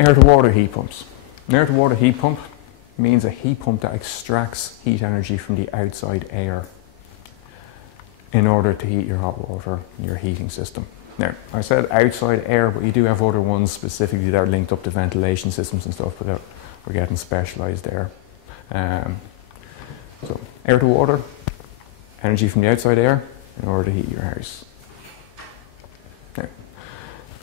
Air-to-water heat pumps. An air-to-water heat pump means a heat pump that extracts heat energy from the outside air in order to heat your hot water in your heating system. Now, I said outside air, but you do have other ones specifically that are linked up to ventilation systems and stuff, but we're getting specialised there. So, air to water, energy from the outside air in order to heat your house. Now,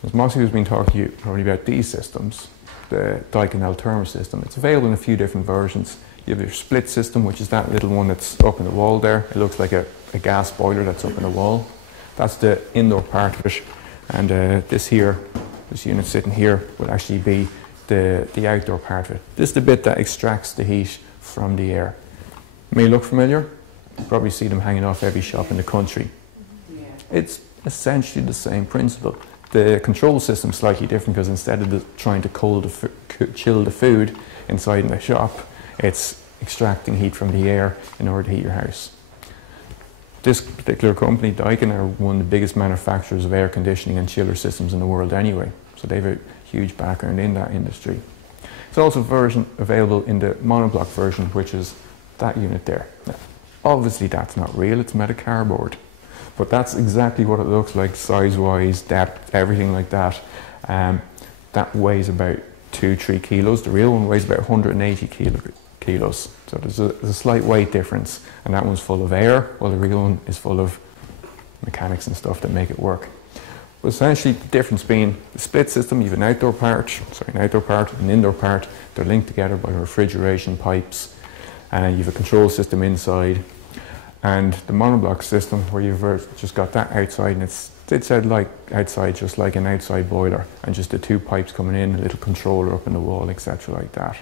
as Mossy has been talking to you probably about these systems, the Daikin Alterma system, it's available in a few different versions. You have your split system, which is that little one that's up in the wall there. It looks like a gas boiler that's up in the wall. That's the indoor part of it. And this unit sitting here will actually be the outdoor part of it. This is the bit that extracts the heat from the air. May look familiar? You probably see them hanging off every shop in the country. Yeah. It's essentially the same principle. The control system is slightly different because instead of trying to chill the food inside in the shop, it's extracting heat from the air in order to heat your house. This particular company, Daikin, are one of the biggest manufacturers of air conditioning and chiller systems in the world anyway, so they have a huge background in that industry. It's also available in the monoblock version, which is that unit there. Now, obviously that's not real, it's made of cardboard. But that's exactly what it looks like, size-wise, depth, everything like that. That weighs about 2-3 kilos. The real one weighs about 180 kilos. So there's a slight weight difference. And that one's full of air, while the real one is full of mechanics and stuff that make it work. But essentially, the difference being the split system, you have an outdoor part, an indoor part. They're linked together by refrigeration pipes. And you have a control system inside. And the monoblock system, where you've just got that outside, and it's like outside, just like an outside boiler, and just the two pipes coming in, a little controller up in the wall, etc., like that.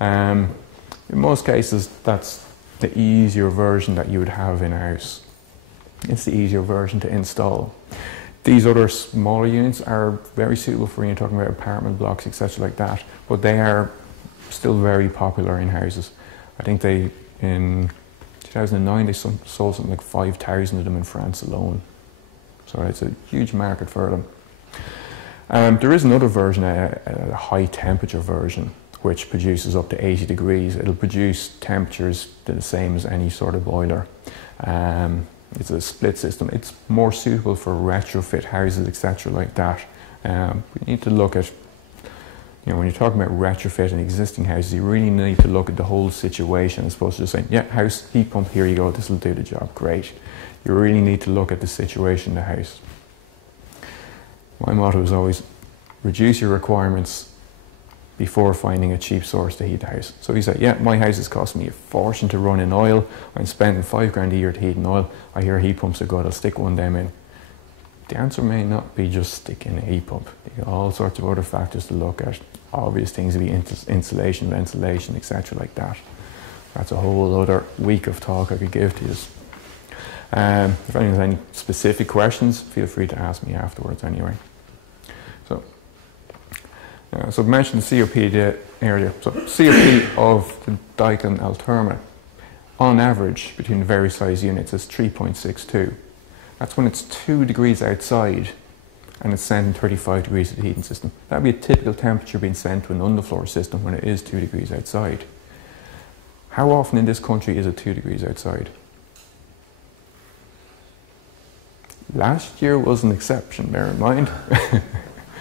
In most cases, that's the easier version that you would have in a house. It's the easier version to install. These other smaller units are very suitable for when you're talking about apartment blocks, etc., like that, but they are still very popular in houses. I think in 2009 they sold something like 5,000 of them in France alone. So it's a huge market for them. There is another version, a high temperature version, which produces up to 80 degrees. It'll produce temperatures the same as any sort of boiler. It's a split system. It's more suitable for retrofit houses, etc., like that. We need to look at, when you're talking about retrofitting existing houses, you really need to look at the whole situation as opposed to just saying, yeah, house, heat pump, here you go, this will do the job, great. You really need to look at the situation in the house. My motto is always, reduce your requirements before finding a cheap source to heat the house. So you say, yeah, my house is costing me a fortune to run in oil, I'm spending $5,000 a year to heat in oil, I hear heat pumps are good, I'll stick one of them in. The answer may not be just sticking a heat pump. You got all sorts of other factors to look at. Obvious things will be insulation, ventilation, etc., like that. That's a whole other week of talk I could give to you. If anyone has any specific questions, feel free to ask me afterwards anyway. So I've mentioned the COP earlier. So COP of the Daikin Alterma, on average, between the various size units, is 3.62. That's when it's 2 degrees outside and it's sending 35 degrees to the heating system. That would be a typical temperature being sent to an underfloor system when it is 2 degrees outside. How often in this country is it 2 degrees outside? Last year was an exception, bear in mind.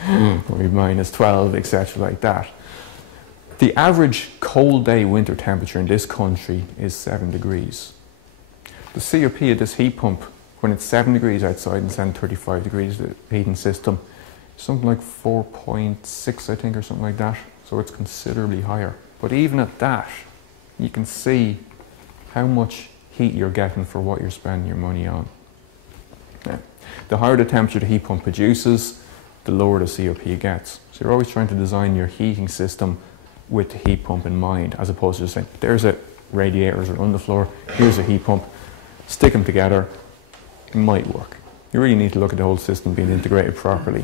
Maybe minus 12, etc., like that. The average cold day winter temperature in this country is 7 degrees. The COP of this heat pump, when it's 7 degrees outside and sending 35 degrees to the heating system, something like 4.6, I think, or something like that. So it's considerably higher. But even at that, you can see how much heat you're getting for what you're spending your money on. Now, the higher the temperature the heat pump produces, the lower the COP gets. So you're always trying to design your heating system with the heat pump in mind, as opposed to just saying, there's a radiators or underfloor, here's a heat pump, stick them together, it might work. You really need to look at the whole system being integrated properly.